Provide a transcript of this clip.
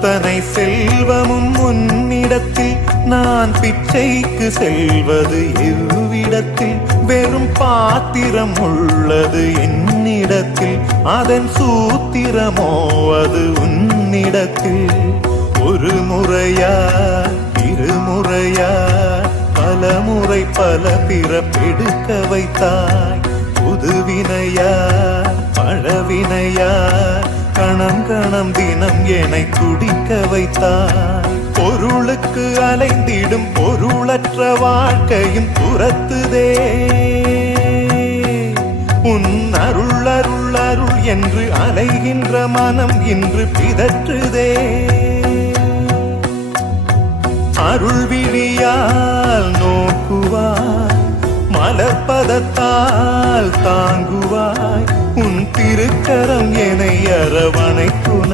அத்தனை செல்வமும் உன்னிடத்தில் நான் பிச்சைக்கு செல்வது எவ்விடத்தில் வெறும் பாத்திரம் உள்ளது என்னிடத்தில் அதன் சூத்திரமோ அது உன்னிடத்தில் ஒரு முறையா இருமுறையா பல முறை பல பிறப்பெடுக்க வைத்தாய் புதுவினையா பழவினையா கணம் கணம் தினம் என்னை துடிக்க வைத்தாய் பொருளுக்கு அலைந்திடும் பொருளற்ற வாழ்க்கையும் துரத்துதே உன் அருள் அருள் அருள் என்று அலைகின்ற மனம் இன்று பிதற்றுதே அருள் விழியால் நோக்குவாய் மலர்பதத்தால் தாங்குவாய் உன் திருக்கரம் என்னை அரவணைக்கும்